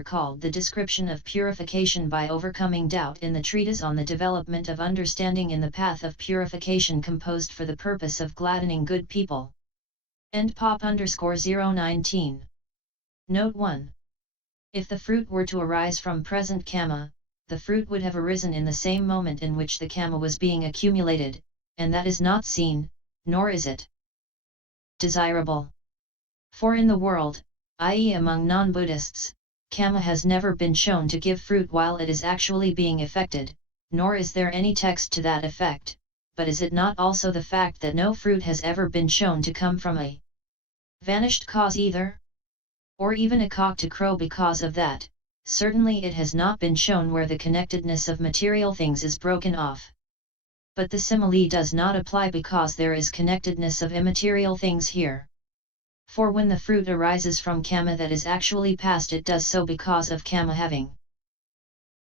called The Description of Purification by Overcoming Doubt in the Treatise on the Development of Understanding in the Path of Purification, composed for the purpose of gladdening good people. End pop _019. Note 1. If the fruit were to arise from present kamma, the fruit would have arisen in the same moment in which the kamma was being accumulated, and that is not seen, nor is it desirable. For in the world, i.e. among non-Buddhists, kamma has never been shown to give fruit while it is actually being effected, nor is there any text to that effect, but is it not also the fact that no fruit has ever been shown to come from a vanished cause either? Or even a cock to crow because of that? Certainly it has not been shown where the connectedness of material things is broken off. But the simile does not apply because there is connectedness of immaterial things here. For when the fruit arises from kamma that is actually past, it does so because of kamma having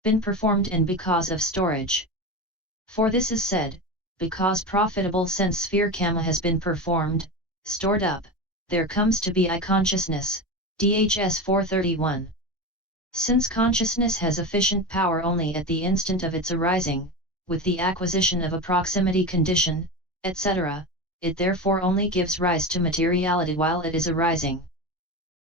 been performed and because of storage. For this is said, because profitable sense sphere kamma has been performed, stored up, there comes to be I-consciousness, DHS 431. Since consciousness has efficient power only at the instant of its arising, with the acquisition of a proximity condition, etc., it therefore only gives rise to materiality while it is arising.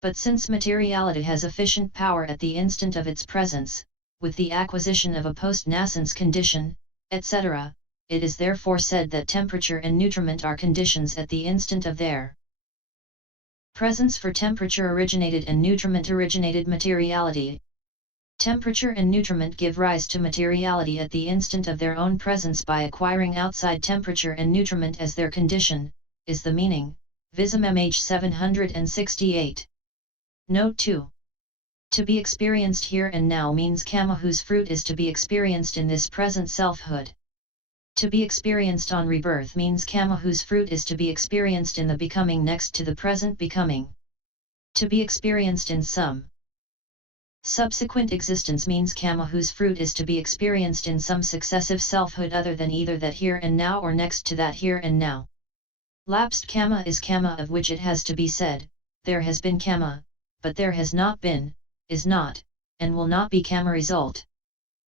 But since materiality has efficient power at the instant of its presence, with the acquisition of a post-nascence condition, etc., it is therefore said that temperature and nutriment are conditions at the instant of their presence. For temperature originated and nutriment originated materiality. Temperature and nutriment give rise to materiality at the instant of their own presence by acquiring outside temperature and nutriment as their condition, is the meaning, Vism MH 768. Note 2. To be experienced here and now means kamma whose fruit is to be experienced in this present selfhood. To be experienced on rebirth means kamma whose fruit is to be experienced in the becoming next to the present becoming. To be experienced in some subsequent existence means kamma whose fruit is to be experienced in some successive selfhood other than either that here and now or next to that here and now. Lapsed kamma is kamma of which it has to be said, there has been kamma, but there has not been, is not, and will not be kamma result.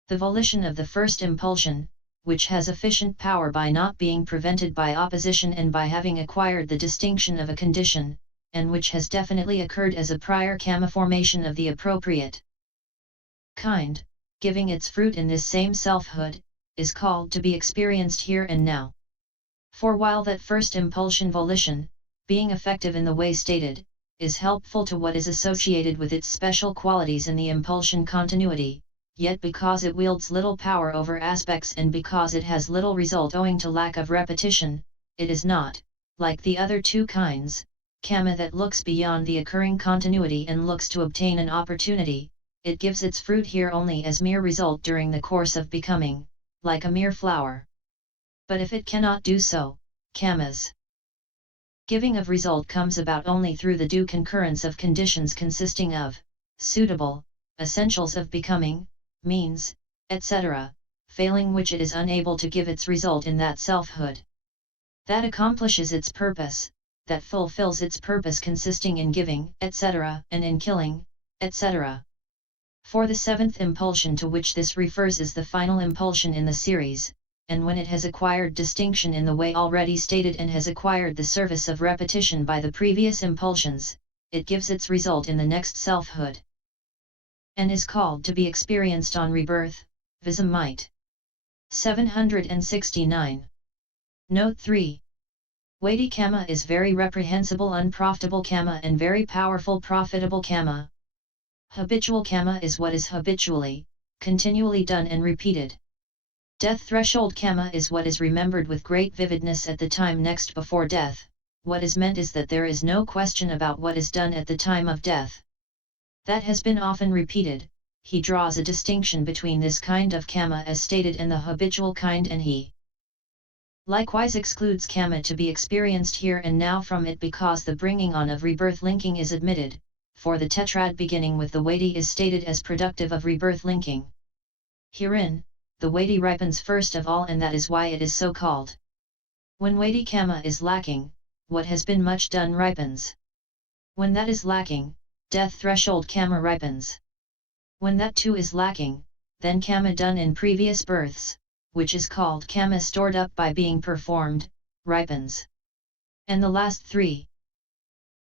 The volition of the first impulsion, which has efficient power by not being prevented by opposition and by having acquired the distinction of a condition, and which has definitely occurred as a prior kamma formation of the appropriate kind, giving its fruit in this same selfhood, is called to be experienced here and now. For while that first impulsion volition, being effective in the way stated, is helpful to what is associated with its special qualities in the impulsion continuity, yet because it wields little power over aspects and because it has little result owing to lack of repetition, it is not, like the other two kinds, kamma that looks beyond the occurring continuity and looks to obtain an opportunity. It gives its fruit here only as mere result during the course of becoming, like a mere flower. But if it cannot do so, kamma's giving of result comes about only through the due concurrence of conditions consisting of suitable essentials of becoming, means, etc., failing which it is unable to give its result in that selfhood that accomplishes its purpose, that fulfills its purpose consisting in giving, etc., and in killing, etc. For the seventh impulsion to which this refers is the final impulsion in the series, and when it has acquired distinction in the way already stated and has acquired the service of repetition by the previous impulsions, it gives its result in the next selfhood, and is called to be experienced on rebirth, Vism might. 769. Note 3. Weighty kamma is very reprehensible unprofitable kamma and very powerful profitable kamma. Habitual kamma is what is habitually, continually done and repeated. Death threshold kamma is what is remembered with great vividness at the time next before death. What is meant is that there is no question about what is done at the time of death. That has been often repeated. He draws a distinction between this kind of kamma as stated and the habitual kind, and he likewise excludes kamma to be experienced here and now from it because the bringing on of rebirth linking is admitted, for the tetrad beginning with the weighty is stated as productive of rebirth linking. Herein, the weighty ripens first of all, and that is why it is so called. When weighty kamma is lacking, what has been much done ripens. When that is lacking, death threshold kamma ripens. When that too is lacking, then kamma done in previous births, which is called kamma stored up by being performed, ripens. And the last three,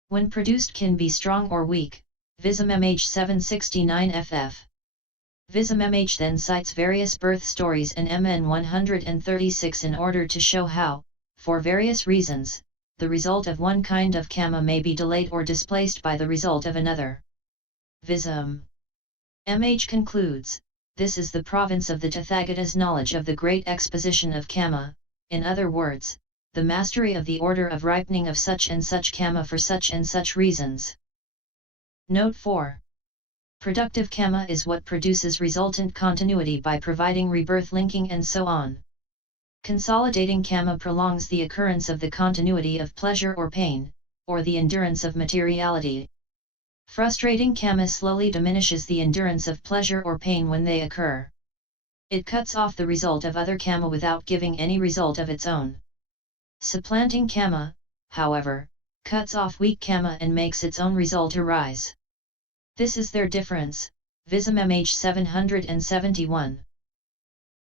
when produced, can be strong or weak. Vism MH 769 FF. Vism MH then cites various birth stories in MN 136 in order to show how, for various reasons, the result of one kind of kamma may be delayed or displaced by the result of another. Vism MH concludes, this is the province of the Tathagata's knowledge of the great exposition of kamma, in other words, the mastery of the order of ripening of such and such kamma for such and such reasons. Note 4. Productive kamma is what produces resultant continuity by providing rebirth, linking and so on. Consolidating kamma prolongs the occurrence of the continuity of pleasure or pain, or the endurance of materiality. Frustrating kamma slowly diminishes the endurance of pleasure or pain when they occur. It cuts off the result of other kamma without giving any result of its own. Supplanting kamma, however, cuts off weak kamma and makes its own result arise. This is their difference. Vism MH 771.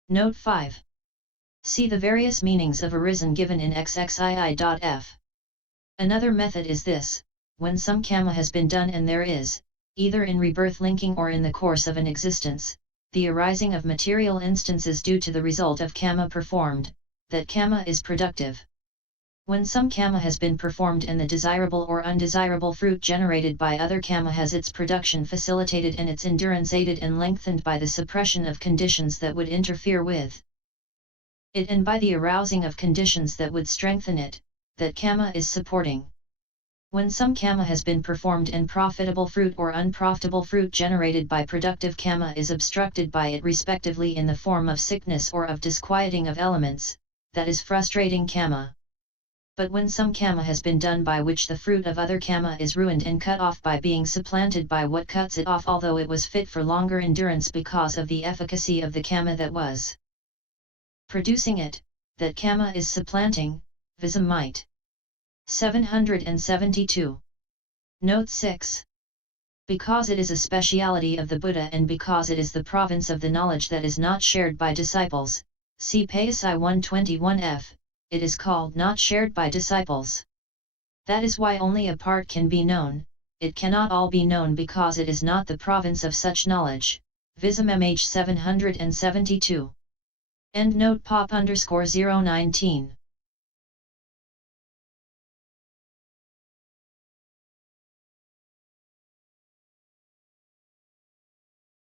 Note 5. See the various meanings of arisen given in XXII.F. Another method is this: when some kamma has been done and there is, either in rebirth linking or in the course of an existence, the arising of material instances due to the result of kamma performed, that kamma is productive. When some kamma has been performed and the desirable or undesirable fruit generated by other kamma has its production facilitated and its endurance aided and lengthened by the suppression of conditions that would interfere with it and by the arousing of conditions that would strengthen it, that kamma is supporting. When some kamma has been performed and profitable fruit or unprofitable fruit generated by productive kamma is obstructed by it respectively in the form of sickness or of disquieting of elements, that is frustrating kamma. But when some kamma has been done by which the fruit of other kamma is ruined and cut off by being supplanted by what cuts it off, although it was fit for longer endurance because of the efficacy of the kamma that was producing it, that kamma is supplanting, Vism might. 772. Note 6. Because it is a speciality of the Buddha and because it is the province of the knowledge that is not shared by disciples, see Payasai 121f, it is called not shared by disciples. That is why only a part can be known, it cannot all be known because it is not the province of such knowledge. Vism MH 772. Endnote pop_019.